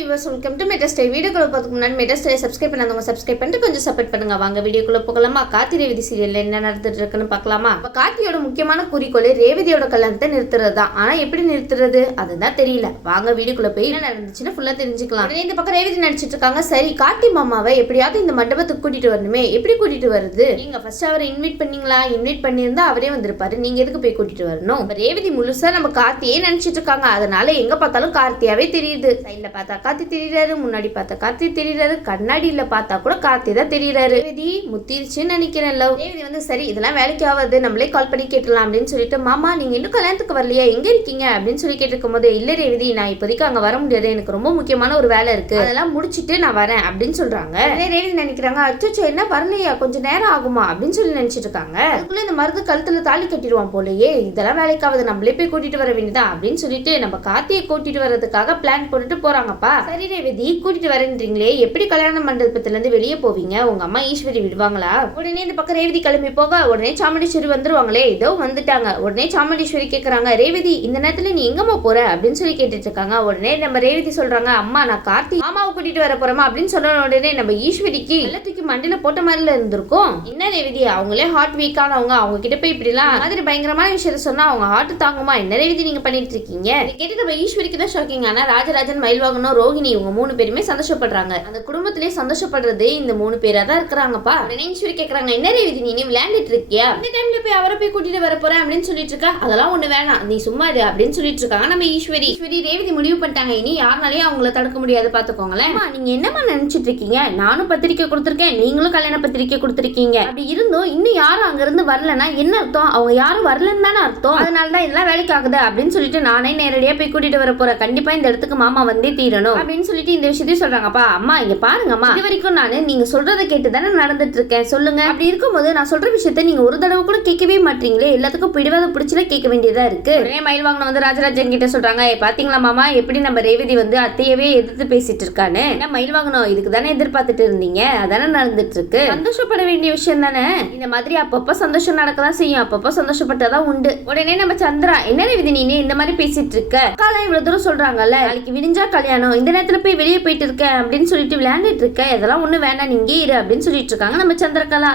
Viewers welcome to மெட்டஸ்டை. வீடியோக்குள்ள போறதுக்கு முன்னாடி மெட்டஸ்டை சப்ஸ்கிரைப் பண்ணாதவங்க சப்ஸ்கிரைப் பண்ணிட்டு கொஞ்சம் சப்போர்ட் பண்ணுங்க. வாங்க வீடியோக்குள்ள போகலாமா? கார்த்தி ரேவதி சீரியல்ல என்ன நடந்துட்டு இருக்குன்னு பார்க்கலாமா? கார்த்தியோட முக்கியமான குறிக்கோள் ரேவதியோட கல்யாணத்தை நிறுத்துறது தான். ஆனா எப்படி நிறுத்துறது அதுதான் தெரியல. வாங்க வீடியோக்குள்ள போய் என்ன நடந்துச்சுன்னு ஃபுல்லா தெரிஞ்சுக்கலாம். இந்த பக்கம் ரேவதி நடிச்சிட்டு இருக்காங்க. சரி, கார்த்தி மாமாவை எப்படியாவது இந்த மண்டபத்துக்கு கூட்டிட்டு வரணுமே. எப்படி கூட்டிட்டு வருது? நீங்க ஃபர்ஸ்ட் அவரை இன்வைட் பண்ணீங்களா? இன்வைட் பண்ணியிருந்தா அவரே வந்திருப்பாரு. நீங்க எதுக்கு போய் கூட்டிட்டு வரணும்? ரேவதி முழுசா நம்ம கார்த்தியே நினைச்சிட்டு இருக்காங்க. அதனால எங்க பார்த்தாலும் கார்த்தியாவே தெரியுது. சைட்ல பார்த்தா கார்த்தி தெரியுறாரு, முன்னாடி பார்த்தா கார்த்தி தெரியுறாரு, கண்ணாடியில பார்த்தா கூட கார்த்தி தான் தெரியுறாரு. ரேவதி முத்திருச்சுன்னு நினைக்கிறேன். ரேவதி வந்து சரி இதெல்லாம் வேலைக்கு ஆகாது, நம்மளே கால் பண்ணி கேட்டலாம் அப்படின்னு சொல்லிட்டு, மாமா நீங்க இன்னும் கல்யாணத்துக்கு வரலையா, எங்க இருக்கீங்க அப்படின்னு சொல்லி கேட்டிருக்கும் போது, இல்ல ரேவதி நான் இப்போதைக்கு அங்க வர முடியாது, எனக்கு ரொம்ப முக்கியமான ஒரு வேலை இருக்கு, அதெல்லாம் முடிச்சிட்டு நான் வரேன் அப்படின்னு சொல்றாங்க. ரேவதி நினைக்கிறாங்க, அச்சோ என்ன வரலையா, கொஞ்சம் நேரம் ஆகுமா அப்படின்னு சொல்லி நினைச்சிட்டு இருக்காங்க. அதுக்குள்ள இந்த மருந்து கழுத்துல தாலி கட்டிடுவான் போலயே, இதெல்லாம் வேலைக்காவது, நம்மளே போய் கூட்டிட்டு வர வேண்டியதா அப்படின்னு சொல்லிட்டு நம்ம கார்த்தியை கூட்டிட்டு வர்றதுக்காக பிளான் போட்டுட்டு போறாங்கப்பா. சரி ரேவதி கூட்டிட்டு வரேன்றீங்களே, எப்படி கல்யாண மண்டபத்துல இருந்து வெளியே போவீங்க? உங்க அம்மா ஈஸ்வரி விடுவாங்களா? உடனே இந்த பக்கம் ரேவதி கிளம்பி போக உடனே சாமுண்டீஸ்வரி வந்துருவாங்களே, இதோ வந்துட்டாங்க. உடனே சாமுண்டீஸ்வரி கேக்குறாங்க, ரேவதி இந்த நேரத்துல நீ எங்கம்மா போற அப்படின்னு சொல்லி கேட்டுட்டு இருக்காங்க. உடனே நம்ம ரேவதி சொல்றாங்க, அம்மா நான் கார்த்தி மாமாவை கூட்டிட்டு வர போறோமா அப்படின்னு சொன்ன உடனே நம்ம ஈஸ்வரிக்கு எல்லாத்துக்கு மண்டில போட்ட மாதிரில இருந்திருக்கும். என்ன ரேவதி அவங்களே ஹார்ட் வீக்கானவங்க, அவங்க கிட்ட போய் இப்படிலாம் மாதிரி பயங்கரமான விஷயத்த சொன்னா அவங்க ஹார்ட் தாங்குமா? என்ன ரேவதி நீங்க பண்ணிட்டு இருக்கீங்க? கேட்டு நம்ம ஈஸ்வரிக்கு தான் ஷாக்கிங். ஆனா ராஜராஜன், மயில்வாகனும், ரோகிணி இவங்க 3 பேருமே சந்தோஷப்படுறாங்க. அந்த குடும்பத்திலேயே சந்தோஷப்படுறது இந்த 3 பேரா தான் இருக்கிறாங்கப்பா. ஈஸ்வரி கேக்குறாங்க, என்ன ரேவதி நீ விளையாண்டுட்டு இருக்கியா? இந்த டைம்ல போய் அவரை போய் கூட்டிட்டு வர போறேன் அப்படின்னு சொல்லிட்டு இருக்கா. அதெல்லாம் ஒண்ணு வேணாம், நீ சும்மா இரு அப்படின்னு சொல்லிட்டு இருக்காங்க நம்ம ஈஸ்வரி. ரேவதி முடிவு பண்ணிட்டாங்க, இனி யாருனாலையும் அவங்கள தடுக்க முடியாது, பாத்துக்கோங்களேன். நீங்க என்னமா நினைச்சிட்டு இருக்கீங்க? நானும் பத்திரிக்கை கொடுத்திருக்கேன், நீங்களும் கல்யாண பத்திரிக்கை கொடுத்திருக்கீங்க. அப்படி இருந்தும் இன்னும் யாரும் அங்க இருந்து வரலன்னா என்ன அர்த்தம்? அவங்க யாரும் வரலன்னு தானே அர்த்தம். அதனாலதான் இதெல்லாம் வேலைக்கு ஆகுது அப்படின்னு சொல்லிட்டு நானே நேரடியா போய் கூட்டிட்டு வர போறேன். கண்டிப்பா இந்த இடத்துக்கு மாமா வந்தே தீரணும் அப்படின்னு சொல்லிட்டு இந்த விஷயத்தையும் சொல்றாங்கப்பா. அம்மா இங்க பாருங்கம்மா, இது வரைக்கும் நானு நீங்க சொல்றதை கேட்டு தானே நடந்துட்டு இருக்கேன், சொல்லுங்க. அப்படி இருக்கும்போது நான் சொல்ற விஷயத்த நீங்க ஒரு தடவை கூட கேட்கவே மாட்டீங்களே, எல்லாத்துக்கும் பிடிவாத பிடிச்சல கேட்க வேண்டியதா இருக்கு. உடனே மயில்வாகன் வந்து ராஜராஜன் கிட்ட சொல்றாங்க, பாத்தீங்களா மாமா எப்படி நம்ம ரேவதி வந்து அத்தையவே எதிர்த்து பேசிட்டு இருக்கான்னு. மயில்வாகனோ இதுக்கு தானே எதிர்பார்த்துட்டு இருந்தீங்க, அதானே நடந்துட்டு இருக்கு. சந்தோஷப்பட வேண்டிய விஷயம் தானே. இந்த மாதிரி அப்பப்ப சந்தோஷம் நடக்கதான் செய்யும், அப்பப்ப சந்தோஷப்பட்டதான் உண்டு. உடனே நம்ம சந்திரா, என்ன ரேவதி நீ இந்த மாதிரி பேசிட்டு இருக்க, காலம் இவ்வளவு தூரம் சொல்றாங்கல்ல, நாளைக்கு விடிஞ்சா கல்யாணம், இந்த நேரத்துல போய் வெளியே போயிட்டு இருக்க அப்படின்னு சொல்லிட்டு விளையாண்டுட்டு இருக்க, இதெல்லாம் ஒண்ணு வேண்டாம், நீங்க இரு அப்படின்னு சொல்லிட்டு இருக்காங்க நம்ம சந்திரகலா.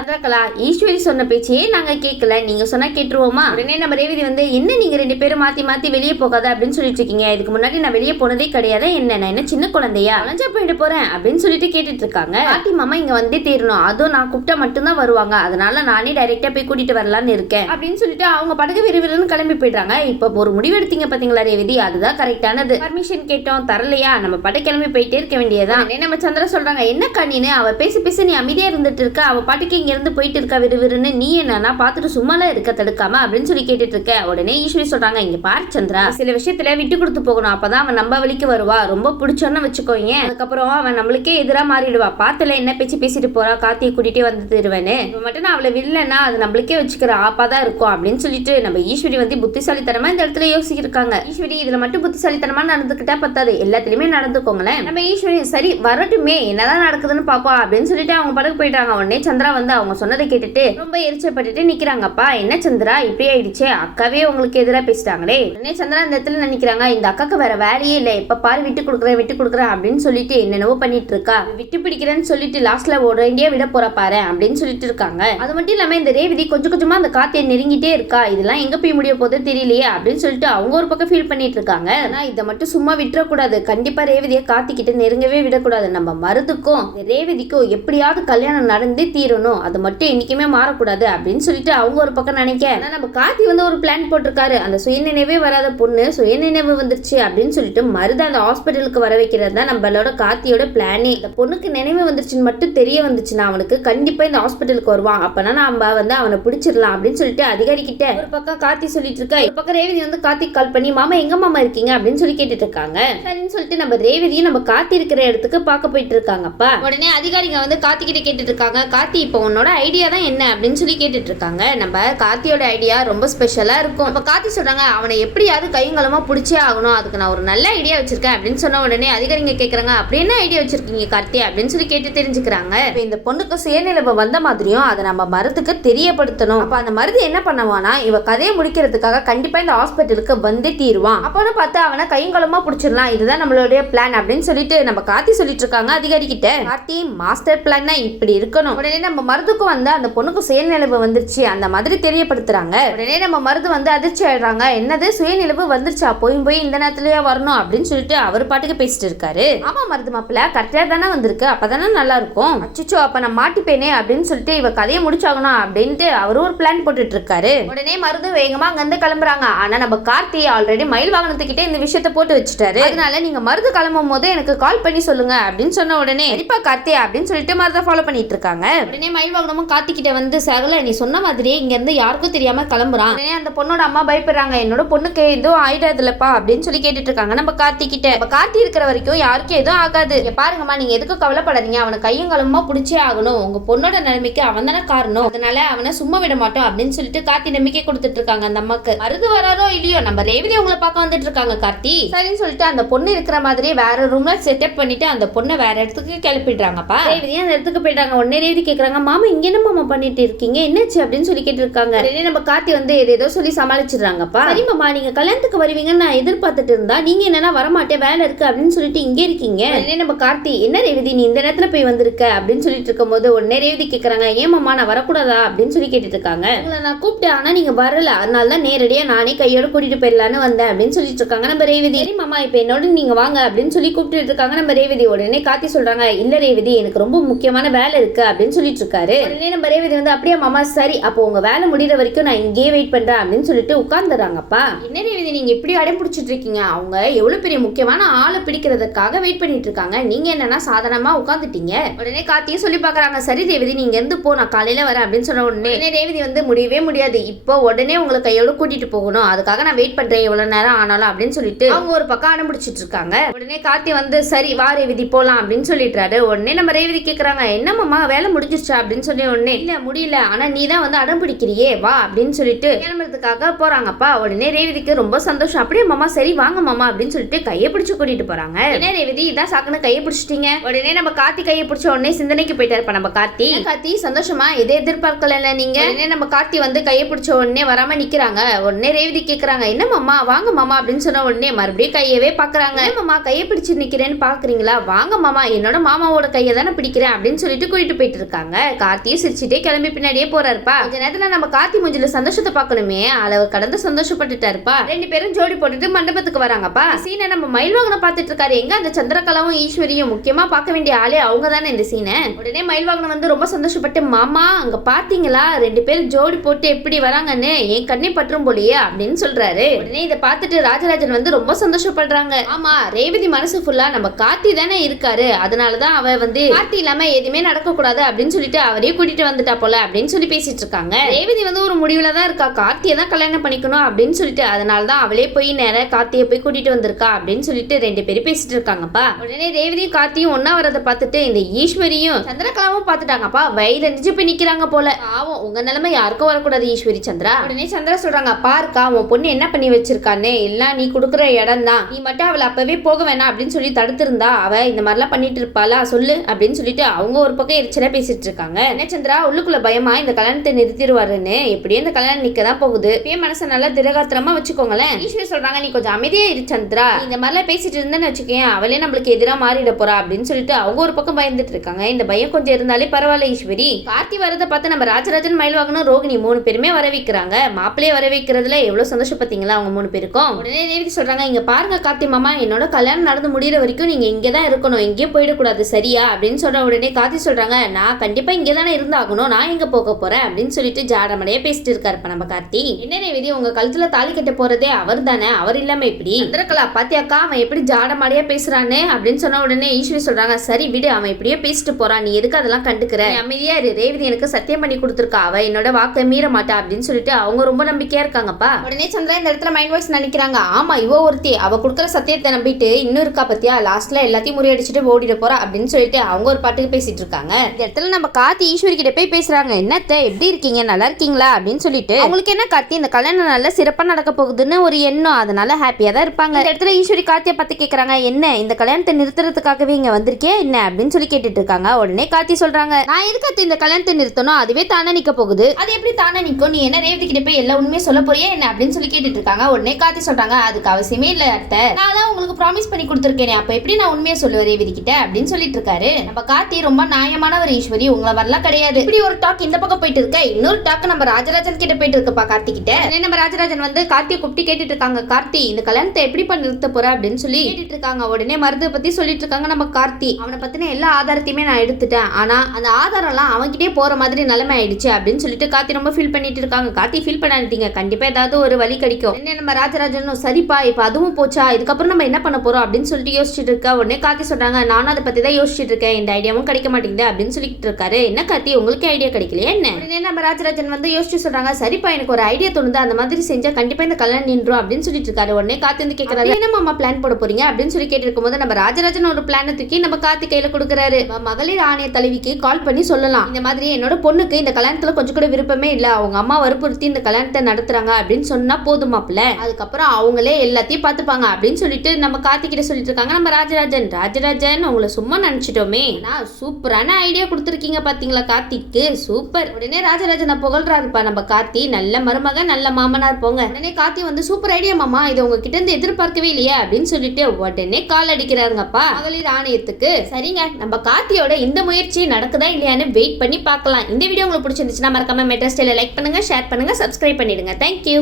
ஈஸ்வரி சொன்ன பேச்சையே நாங்க கேட்கல, நீங்க சொன்னா கேட்டுருவோமா? உடனே நம்ம ரேவதி வந்து, என்ன நீங்க 2 பேரும் மாத்தி மாத்தி வெளியே போகாத அப்படின்னு சொல்லிட்டு இருக்கீங்க, இதுக்கு முன்னாடி நான் வெளியே போனதே கிடையாது, என்ன சின்ன குழந்தையா அலைஞ்சா போயிட்டு போறேன் அப்படின்னு சொல்லிட்டு கேட்டுட்டு இருக்காங்க. கார்த்தி மாமா இங்க வந்தே தேரணும், அதுவும் நான் கூப்பிட்டா மட்டும்தான் வருவாங்க, அதனால நானே டைரக்டா போய் கூட்டிட்டு வரலான்னு இருக்கேன் அப்படின்னு சொல்லிட்டு அவங்க படகு விறுவிறுன்னு கிளம்பி போயிட்டாங்க. இப்ப ஒரு முடிவு எடுத்தீங்க பாத்தீங்களா ரேவதி, அதுதான் கரெக்டானது. பர்மிஷன் கேட்டோம் தரலையா, நம்ம பட கிளம்பி போயிட்டே இருக்க வேண்டியதான். நம்ம சந்திர சொல்றாங்க, என்ன கண்ணின்னு அவ பேசி பேசி நீ அமைதியா இருந்துட்டு இருக்க, அவ பாட்டுக்கு இங்க இருந்து போயிட்டு இருக்கா விறுவிறுன்னு, நீ என்னன்னா பாத்துட்டு சும்மால இருக்க தடுக்காம அப்படின்னு சொல்லி கேட்டுட்டு இருக்க. உடனே ஈஸ்வரி சொல்றாங்க, இங்க பாரு சந்திரா, சில விஷயத்துல விட்டு கொடுத்து போகணும், அப்பதான் அவன் நம்ம வழிக்கு வருவா, ரொம்ப பிடிச்சோன்னு வச்சுக்கோங்க, அதுக்கப்புறம் அவன் நம்மளுக்கே எதிரா மாறிடுவா, பாத்துல என்ன பேச்சு பேசிட்டு போறா, கார்த்தியை கூட்டிட்டே வந்து தருவேன்னு மட்டும் நான் அவளை வில்லன்னா அது நம்மளுக்கே வச்சுக்கிற ஆப்பாதான் இருக்கும் அப்படின்னு சொல்லிட்டு நம்ம ஈஸ்வரி வந்து புத்திசாலித்தனமா இந்த இடத்துல யோசிச்சிருக்காங்க. ஈஸ்வரி இதுல மட்டும் புத்திசாலித்தனமா நடந்துக்கிட்டா பத்தாது, எல்லாத்துலயுமே நடந்துக்கோங்களேன். நம்ம ஈஸ்வரி சரி வரட்டுமே என்னதான் நடக்குதுன்னு பாப்பா அப்படின்னு சொல்லிட்டு அவங்க படகு போயிட்டாங்க. உடனே சந்திரா வந்து அவங்க சொன்னதை கேட்டுட்டு ரொம்ப எரிச்சப்பட்டுட்டு நிக்கிறாங்கப்பா. என்ன சந்திரா இப்படி ஆயிடுச்சு, அக்காவே உங்களுக்கு எதிராக பேசிட்டாங்களே. உடனே சந்திரா இந்த இடத்துல நினைக்கிறாங்க, இந்த அக்காக்கு வேற வேலையே இல்லை, எப்ப பாரு விட்டு கொடுக்குறேன் அப்படின்னு சொல்லிட்டு என்னென்னவோ பண்ணிட்டு இருக்கா, விட்டு பிடிக்கிறேன்னு சொல்லிட்டு லாஸ்ட்ல உடனடியா விட போற பாரு அப்படின்னு சொல்லிட்டு இருக்காங்க. அது மட்டும் இல்லாம இந்த ரேவதி கொஞ்சம் கொஞ்சமா அந்த காத்தியை நெருங்கிட்டே இருக்கா, இதெல்லாம் எங்க போய் முடிய போதோ தெரியலையே அப்படின்னு சொல்லிட்டு அவங்க ஒரு பக்கம் ஃபீல் பண்ணிட்டு இருக்காங்க. ஆனா இதை மட்டும் சும்மா விட்டுறக்கூடாது, கண்டிப்பா ரேவதியை காத்திக்கிட்டு நெருங்கவே விடக்கூடாது. நம்ம மருதுக்கும் ரேவதிக்கும் எப்படியாவது கல்யாணம் நடந்தே தீரணும், அது மட்டும் என்னைக்குமே மாறக்கூடாது அப்படின்னு சொல்லிட்டு அவங்க ஒரு பக்கம் நினைக்க, நம்ம கார்த்தி வந்து ஒரு பிளான் போட்டிருக்காரு, அந்த சுயநினைவே வராத பொண்ணு சுயநினைவு வந்துருச்சு அப்படின்னு சொல்லிட்டு மருது அந்த ஹாஸ்பிட்டலுக்கு வர வைக்கிறது தான் நம்மளோட கார்த்தியோட பிளானே. இந்த பொண்ணுக்கு நினைவு வந்துருச்சுன்னு மட்டும் தெரிய வந்துச்சுன்னா அவனுக்கு கண்டிப்பா இந்த ஹாஸ்பிட்டலுக்கு வருவான், அப்பனா நம்ம வந்து அவனை பிடிச்சிடலாம் அப்படின்னு சொல்லிட்டு அதிகாரி கிட்ட ஒரு பக்கம் கார்த்தி சொல்லிட்டு இருக்கா. ஒரு பக்கம் ரேவதி வந்து கார்த்திக் கால் பண்ணி, மாமா எங்க மாமா இருக்கீங்க அப்படின்னு சொல்லி கேட்டுட்டு இருக்காங்க. சரின்னு சொல்லிட்டு நம்ம ரேவதியும் நம்ம கார்த்தி இருக்கிற இடத்துக்கு பார்க்க போயிட்டு இருக்காங்கப்பா. உடனே அதிகாரிங்க வந்து கார்த்தி கிட்ட கேட்டுட்டு இருக்காங்க, கார்த்தி இப்போ உன்னோட ஐடியா தான் என்ன அப்படின்னு சொல்லி கேட்டுட்டு இருக்காங்க. நம்ம கார்த்தியோட ஐடியா ரொம்ப ஸ்பெஷலா இருக்கும். நம்ம கார்த்தி சொல்றாங்க, அவனை எப்படியாவது கையங்கலமா பிடிச்சே ஆகணும், அதுக்கு நான் ஒரு நல்ல ஐடியா வச்சிருக்கேன் அப்படின்னு சொன்ன உடனே அதிகாரிங்க கேக்குறாங்க, அப்படி என்ன ஐடியா வச்சிருக்கீங்க கார்த்தி அப்படின்னு சொல்லி கேட்டு தெரிஞ்சுக்கிறாங்க. இந்த பொண்ணுக்கு சுயநிலைவு வந்த மாதிரியும் அதை நம்ம மருத்துக்கு தெரியப்படுத்தணும். அப்ப அந்த மருது என்ன பண்ணுவானா, இவ கதையை முடிக்கிறதுக்காக கண்டிப்பா இந்த ஹாஸ்பிட்டலுக்கு வந்தே தீருவான். அப்போன்னு பார்த்து அவனை கையங்கலமா பிடிச்சிடலாம், இதுதான் நம்மளுடைய பிளான் அப்படின்னு சொல்லிட்டு நம்ம கார்த்தி சொல்லிட்டு இருக்காங்க அதிகாரி கிட்ட. கார்த்தி மாஸ்டர் பிளான்னா இப்படி இருக்கணும். உடனே நம்ம மருதுக்கும் வந்து அந்த பொண்ணுக்கு சுயநினைவு வந்துருச்சு அந்த மாதிரி தெரியப்படுத்துறாங்க. உடனே நம்ம மருது வந்து அதிர்ச்சி ஆயிடுறாங்க. என்னது சுயநினைவு வந்துருச்சா, போய் இந்த நேரத்துலயே வரணும் அப்படின்னு சொல்லிட்டு அவர் பாட்டுக்கு பேசிட்டு இருக்காரு. ஆமா மருது மாப்பிள்ள கரெக்டா தானே வந்திருக்கு, அப்பதானே நல்லா இருக்கும். அச்சோ அப்ப நான் மாட்டிப்பேனே அப்படின்னு சொல்லிட்டு இவ கதையை முடிச்சாகணும் அப்படின்ட்டு அவரும் ஒரு பிளான் போட்டுட்டு இருக்காரு. உடனே மருது வேகமா அங்க இருந்து கிளம்புறாங்க. ஆனா நம்ம கார்த்தி ஆல்ரெடி மயில் வாகனத்துக்கிட்ட இந்த விஷயத்த போட்டு வச்சுட்டாரு. அதனால நீங்க மருது கிளம்பும் போது எனக்கு கால் பண்ணி சொல்லுங்க அப்படின்னு சொன்ன உடனே கண்டிப்பா கார்த்தி அப்படின்னு சொல்லிட்டு மருதை ஃபாலோ பண்ணிட்டு இருக்காங்க. உடனே மயில் வாகனமும் கார்த்தி கிட்ட வந்து சகல நீ சொன்ன மாதிரியே இங்க இருந்து யாருக்கும் தெரியாம கிளம்புறான். உடனே அந்த பொண்ணோட அம்மா பயப்படுறாங்க. என்னோட பொண்ணுக்கு எதுவும் ஆயிடாதுலப்பா அப்படின்னு சொல்லி கேட்டுட்டு இருக்காங்க நம்ம கார்த்தி கிட்ட. கார்த்தி இருக்கிற வரைக்கும் யாருக்கும் எதுவும் ஆகாது. பாருங்கம்மா நீங்க எதுக்கும் கவலைப்படாதீங்க, அவனை கையும் களமா பிடிச்சே ஆகணும். உங்க பொண்ணோட நிலைமைக்கு அவன் தானே காரணம், அதனால அவனை சும்மா விட மாட்டோம் அப்படின்னு சொல்லிட்டு கார்த்தி நம்பிக்கை கொடுத்துட்டு இருக்காங்க அந்த அம்மாக்கு. மருது வராரோ இல்லையோ நம்ம ரேவதி உங்களை பார்க்க வந்துட்டு இருக்காங்க கார்த்தி சரின்னு சொல்லிட்டு அந்த பொண்ணு இருக்கிற மாதிரி வேற ரூம்ல செட்டப் பண்ணிட்டு அந்த பொண்ணை வேற இடத்துக்கு கிளப்பிடுறாங்கப்பா. ரேவதி அந்த இடத்துக்கு போயிட்டாங்க. உடனே ரேவதி கேக்குறாங்க மாமா இங்க என்ன மாமா பண்ணிட்டு இருக்கீங்க, என்னாச்சு அப்படின்னு சொல்லி கேட்டு இருக்காங்க. நம்ம கார்த்தி வந்து ஏதோ சொல்லி சமாளிச்சிடுறாங்கப்பா. சரி மாமா நீங்க கல்யாணத்துக்கு வருவீங்கன்னு நான் எதிர்பார்த்துட்டு இருந்தா நீங்க என்னன்னா வரமாட்டேன் வேலை இருக்கு அப்படின்னு சொல்லிட்டு இங்க இருக்கீங்க. உடனே நம்ம கார்த்தி என்ன ரேவதி நீ இந்த நேரத்துல போய் வந்திருக்க அப்படின்னு சொல்லிட்டு இருக்கும் போது உடனே ரேவதி கேக்குறாங்க ஏன் மாமா நான் வரக்கூடாதா அப்படின்னு சொல்லி கேட்டுட்டு இருக்காங்க. உங்களை நான் கூப்பிட்டேன் ஆனா நீங்க வரல, அதனால தான் நேரடியா நானே கையோட கூட்டிட்டு போயிடலான்னு வந்தேன் அப்படின்னு சொல்லிட்டு இருக்காங்க நம்ம ரேவதி. சரி மாமா இப்ப என்னோட நீங்க வாங்க அப்படின்னு சொல்லி கூப்பிட்டு இருக்காங்க நம்ம ரேவதி. உடனே கார்த்தி சொல்றாங்க இல்ல ரேவதி எனக்கு ரொம்ப முக்கியமான வேலை இருக்கு அப்படின்னு சொல்லிட்டு இருக்காரு. உடனே நம்ம ரேவதி வந்து அப்படியே மாமா சரி அப்போ உங்க வேலை முடிகிற வரைக்கும் நான் இங்கேயே வெயிட் பண்றேன் அப்படின்னு சொல்லிட்டு உட்கார்ந்துறாங்கப்பா. என்ன ரேவதி நீங்க இப்படி அடம் பிடிச்சிட்டு இருக்கீங்க, அவங்க எவ்வளவு பெரிய முக்கியமான ஆளை பிடிக்கிறதுக்காக வெயிட் பண்ணிட்டு இருக்காங்க, நீங்க என்னன்னா சாதாரணமா உட்காந்துட்டீங்க. உடனே கார்த்தியும் சொல்லி பாக்குறாங்க சரி ரேவதி நீங்க இருந்து போ நான் காலையில வரேன் அப்படின்னு சொன்ன உடனே ரேவதி வந்து முடியவே முடியாது, இப்போ உடனே உங்களை கையோட கூட்டிட்டு போகணும், அதுக்காக நான் வெயிட் பண்றேன் எவ்வளவு நேரம் ஆனாலும் அப்படின்னு சொல்லிட்டு அவங்க ஒரு பக்கம் அடம் பிடிச்சிட்டு இருக்காங்க. உடனே கார்த்தி வந்து சரி வா ரேவதி போலாம் அப்படின்னு சொல்லிடுறாரு. உடனே நம்ம ரேவதி கேக்குறாங்க என்னமாமா வேலை முடிஞ்சிருச்சா அப்படின்னு சொல்லி உடனே இல்ல முடியல ஆனா நீ தான் வந்து அடம் பிடிக்கிறியே வா அப்படின்னு சொல்லிட்டு கிளம்புறதுக்காக போறாங்கப்பா. உடனே ரேவதிக்கு ரொம்ப சந்தோஷம். அப்படியே மாமா சரி வாங்க மாமா அப்படின்னு சொல்லிட்டு கையை பிடிச்சு கூட்டிட்டு போறாங்க. என்ன ரேவதி இதான் சாக்குன்னு கையை பிடிச்சிட்டீங்க. உடனே நம்ம கார்த்தி கையை பிடிச்ச உடனே சிந்தனைக்கு போயிட்டாருப்பா நம்ம கார்த்தி. கார்த்தி சந்தோஷமா எதை எதிர்பார்க்கல நீங்க. உடனே நம்ம கார்த்தி வந்து கையை பிடிச்ச உடனே வராம நிக்கிறாங்க. உடனே ரேவதி கேக்குறாங்க என்ன மாமா வாங்க மாமா அப்படின்னு சொன்ன உடனே மறுபடியும் கையவே பாக்குறாங்க. மாமா கையை பிடிச்சு நிக்கிறேன்னு பாக்குறீங்களா, வாங்க மாமா என்னோட மாமாவோட கையை தானே பிடிக்கிறேன் அப்படின்னு சொல்லிட்டு கூட்டிட்டு போயிட்டு இருக்காங்க. கார்த்தியும் சிரிச்சுட்டே கிளம்பி பின்னாடியே போறாருப்பா. கொஞ்ச நேரத்துல நம்ம கார்த்தி மூஞ்சில சந்தோஷத்தை பார்க்கணுமே அளவு கடந்து சந்தோஷப்பட்டுட்டாருப்பா. ரெண்டு பேரும் ஜோடி போட்டுட்டு மண்டபத்துக்கு வராங்கப்பா. சீனை நம்ம மயில் வாகனம் பார்த்துட்டு இருக்காரு. எங்க அந்த சந்திரகலாவும் ஈஸ்வரியும் முக்கியமா பார்க்க வேண்டிய ஆளே அவங்க தானே இந்த சீனை. உடனே மயில் வாகனம் வந்து ரொம்ப சந்தோஷப்பட்டு மாமா அங்க பாத்தீங்களா ரெண்டு பேரும் ஜோடி போட்டு எப்படி வராங்கன்னு என் கண்ணே பற்றும் போலியே அப்படின்னு சொல்றாரு. உடனே இதை பார்த்துட்டு ராஜராஜன் வந்து ரொம்ப சந்தோஷப்படுறாங்க. ஆமா ரேவதி மனசு ஃபுல்லா நம்ம கார்த்தி தானே இருக்காரு, அதனாலதான் அவ வந்து கார்த்தி இல்லாம எதுவுமே நடக்க கூடாது அப்படின்னு சொல்லிட்டு அவரே கூட்டிட்டு வந்துட்டா போல அப்படின்னு சொல்லி பேசிட்டு இருக்காங்க. ரேவதி வந்து ஒரு முடிவுல தான் இருக்கா, கார்த்தியை தான் கல்யாணம் பண்ணிக்கணும் அப்படின்னு சொல்லிட்டு, அதனாலதான் அவளே போய் நேரம் கார்த்தியை போய் கூட்டிட்டு வந்திருக்கா அப்படின்னு சொல்லிட்டு ரெண்டு பேரும் பேசிட்டு இருக்காங்கப்பா. உடனே ரேவதியும் கார்த்தியும் ஒன்னா வரதை பார்த்துட்டு இந்த ஈஸ்வரியும் சந்திரகலாவும் பார்த்துட்டாங்கப்பா. வயிறு எரிஞ்சு போய் நிக்கிறாங்க போல. ஆவும் உங்க நிலைமை யாருக்கும் வரக்கூடாது ஈஸ்வரி சந்திரா. உடனே சந்திரா சொல்றாங்க பாருக்கா உன் பொண்ணு என்ன பண்ணி வச்சிருக்கான்னு, எல்லாம் நீ கொடுக்குற இடம் தான், நீ மட்டும் அவளை அப்பவே போக வேணாம் அப்படின்னு சொல்லி தடுத்திருந்தா அவ இந்த மாதிரிலாம் பண்ணிட்டு இருப்பாளா சொல்லு அப்படின்னு சொல்லிட்டு அவங்க ஒரு பக்கம் எரிச்சலா பேசிட்டு இருக்காங்க. என்ன சந்திரா உள்ளுக்குள்ள பயமா இந்த கல்யாணத்தை நிறுத்திடுவாருன்னு, எப்படியும் இந்த கல்யாணம் நிக்க தான் போகுது, இப்பயே மனசை நல்லா திரகாத்திரமா வச்சுக்கோங்களேன். ஈஸ்வரி சொல்றாங்க நீ கொஞ்சம் அமைதியா இரு சந்திரா, இந்த மாதிரிலாம் பேசிட்டு இருந்தேன்னு வச்சுக்கேன் அவளே நம்மளுக்கு எதிராக மாறிட போறா அப்படின்னு சொல்லிட்டு அவங்க ஒரு பக்கம் பயந்துட்டு இருக்காங்க. இந்த பயம் கொஞ்சம் இருந்தாலே பரவாயில்ல ஈஸ்வரி. கார்த்தி வரதை பார்த்து நம்ம ராஜராஜன் மயில் வாகனம் ரோகிணி மூணு பேருமே வர வைக்கிறாங்க. மாப்பிள்ளையே வர வைக்கிறதுல எவ்வளவு சந்தோஷப்பட்டீங்களா அவங்க மூணு பேருக்கும். உடனே ரேவதி சொல்றாங்க இங்க பாருங்க கார்த்தி மாமா என்னோட கல்யாணம் நடந்து முடிகிற வரைக்கும் நீங்க இங்கதான் இருக்கணும், எங்கேயும் போயிடக்கூடாது சரியா அப்படின்னு சொல்ற உடனே கார்த்தி சொல்றாங்க நான் கண்டிப்பா இங்கே தானே இருந்தாகணும், நான் எங்க போக போறேன் அப்படின்னு சொல்லிட்டு ஜாடமடையே பேசிட்டு இருக்காருப்பா நம்ம கார்த்தி. என்ன ரேவதி உங்க கழுத்துல தாலி கட்ட போறதே அவர் தானே, அவர் இல்லாம இப்படி சந்திரகலா பாத்தியாக்கா அவன் எப்படி ஜாடமடையா பேசுறான்னு அப்படின்னு சொன்ன உடனே ஈஸ்வரி சொல்றாங்க சரி விடு அவன் இப்படியே பேசிட்டு போறான், நீ எதுக்கு அதெல்லாம் கண்டுக்கிற, அமைதியா இரு, ரேவதி எனக்கு சத்தியம் பண்ணி கொடுத்துருக்கா, அவ என்னோட வாக்கை மீற மாட்டா அப்படின்னு சொல்லிட்டு அவங்க ரொம்ப நம்பிக்கையா இருக்காங்கப்பா. உடனே சந்திரா இந்த இடத்துல மைண்ட் வாய்ஸ் நினைக்கிறாங்க ஆமா இவ ஒருத்தி அவ கொடுக்குற சத்தியத்தை நம்பிட்டு இன்னும் இருக்கா பத்தியா, லாஸ்ட்ல எல்லாத்தையும் முறியடிச்சுட்டு ஓடிட போறா அப்படின்னு சொல்லிட்டு அவங்க ஒரு பாட்டுக்கு பேசிட்டு இருக்காங்க. இந்த இடத்துல நம்ம கார்த்தி ஈஸ்வரி கிட்ட போய் பேசுறாங்க என்னத்த எப்படி இருக்கீங்க நல்லா இருக்கீங்களா அப்படின்னு சொல்லிட்டு. அவங்களுக்கு என்ன கார்த்தி இந்த கல்யாணம் நல்ல சிறப்பா நடக்க போகுதுன்னு ஒரு எண்ணம், அதனால ஹாப்பியா தான் இருப்பாங்க. இந்த இடத்துல ஈஸ்வரி கார்த்தியை பத்தி கேக்குறாங்க என்ன இந்த கல்யாணத்தை நிறுத்துறதுக்காகவே இங்க வந்திருக்கே என்ன அப்படின்னு சொல்லி கேட்டுட்டு இருக்காங்க. உடனே கார்த்தி சொல்றாங்க நான் எதுக்கு இந்த கல்யாணத்தை நிறுத்தணும், அதுவே தானே நிக்க போகுது, அது எப்படி தானே நிக்கும், நீ என்ன ரேவதி கிட்ட போய் எல்லா உண்மையை சொல்ல போறியா என்ன அப்படின்னு சொல்லி கேட்டுட்டு இருக்காங்க. உடனே கார்த்தி சொல்றாங்க அதுக்கு அவசியமே இல்ல அத்தை, நான் உங்களுக்கு ப்ராமிஸ் பண்ணி கொடுத்துருக்கேனே, அப்ப எப்படி நான் உண்மையை சொல்லுவேன் ரேவதி கிட்ட அப்படின்னு சொல்லிட்டு இருக்காரு. நம்ம கார்த்தி ரொம்ப நியாயமான ஒரு ஈஸ்வரி, உங்களை வரலாம் கிடையாது. இப்படி ஒரு டாக் இந்த பக்கம் போயிட்டு இருக்க, இன்னொரு டாக் நம்ம ராஜராஜன் கிட்ட போயிட்டு இருக்குப்பா கார்த்தி கிட்ட. நம்ம ராஜராஜன் வந்து கார்த்தியை கூப்பிட்டு கேட்டுட்டு இருக்காங்க, கார்த்தி இந்த கல்யாணத்தை எப்படி பண்ணி நிறுத்த போற அப்படின்னு சொல்லி கேட்டுட்டு இருக்காங்க. உடனே மருதை பத்தி சொல்லிட்டு இருக்காங்க நம்ம கார்த்தி. அவனை பத்தின எல்லா ஆதாரத்தையுமே நான் எடுத்துட்டேன், ஆனா அந்த ஆதாரம் எல்லாம் அவன்கிட்டே போற மாதிரி நிலைமை ஆயிடுச்சு அப்படின்னு சொல்லிட்டு கார்த்தி ரொம்ப ஃபீல் பண்ணிட்டு இருக்காங்க. கார்த்தி ஃபீல் பண்ணாதீங்க, கண்டிப்பா ஏதாவது ஒரு வழி கிடைக்கும். என்ன நம்ம ராஜராஜனும் சரிப்பா இப்ப அதுவும் போச்சா, இதுக்கப்புறம் நம்ம என்ன பண்ண போறோம் அப்படின்னு சொல்லிட்டு யோசிச்சுட்டு இருக்கா. உடனே கார்த்தி சொல்றாங்க, நானும் அதை பத்தி தான் யோசிச்சுட்டு இருக்கேன், இந்த ஐடியாவும் கிடைக்க மாட்டேங்குது அப்படின்னு சொல்லிட்டு இருக்காரு. என்ன கார்த்தி உங்களுக்கு ஐடியா கிடைக்கலையா என்ன? உடனே நம்ம ராஜராஜன் வந்து யோசிச்சு சொல்றாங்க, சரிப்பா எனக்கு ஒரு ஐடியா தோணுது, அந்த மாதிரி செஞ்சா கண்டிப்பா இந்த கல்யாணம் நின்றும் அப்படின்னு சொல்லிட்டு இருக்காரு. உடனே கார்த்தி வந்து கேட்கறாரு, என்ன மாமா பிளான் போட போறீங்க அப்படின்னு சொல்லி கேட்டு இருக்கும்போது நம்ம ராஜராஜன் ஒரு பிளானை தூக்கி நம்ம கார்த்தி கையில கொடுக்குறாரு. மகளிர் ஆணைய தலைவிக்கு கால் பண்ணி சொல்லலாம், இந்த மாதிரி என்னோட பொண்ணுக்கு இந்த கல்யாணத்துல கொஞ்சம் கூட விருப்பமே இல்ல, அவங்க அம்மா வற்புறுத்தி இந்த கல்யாணத்தை நடத்துறாங்க அப்படின்னு சொன்னா போதுமாப்ல, அதுக்கப்புறம் அவங்களே எல்லாத்தையும் பாத்துப்பாங்க அப்படின்னு சொல்லிட்டு நம்ம கார்த்தி கிட்ட சொல்லிட்டு இருக்காங்க நம்ம ராஜராஜன். ராஜராஜன் உங்களை சும்மா நினைச்சிட்டோமே, நான் சூப்பரான ஐடியா கொடுத்துருக்கீங்க பாத்தீங்களா கார்த்திக்கு, சூப்பர். உடனே ராஜராஜனை புகழ்றாருப்பா நம்ம கார்த்தி, நல்ல மருமகன் நல்ல மாமனார் போங்க. உடனே கார்த்தி வந்து சூப்பர் ஐடியா மாமா, இது உங்ககிட்ட இருந்து எதிர்பார்க்கவே இல்லையா அப்படின்னு சொல்லிட்டு உடனே கால் அடிக்கிறாருங்கப்பா மகளிர் ஆணையத்துக்கு. சரிங்க, நம்ம கார்த்தியோட இந்த முயற்சி நடக்குதா இல்லையான்னு வெயிட் பண்ணி பார்க்கலாம். இந்த வீடியோ உங்களுக்கு பிடிச்சிருந்துச்சுன்னா மறக்காம மெட்ரா ஸ்டைல லைக் பண்ணுங்க, ஷேர் பண்ணுங்க, சப்ஸ்கிரைப் பண்ணிடுங்க. தேங்க்யூ.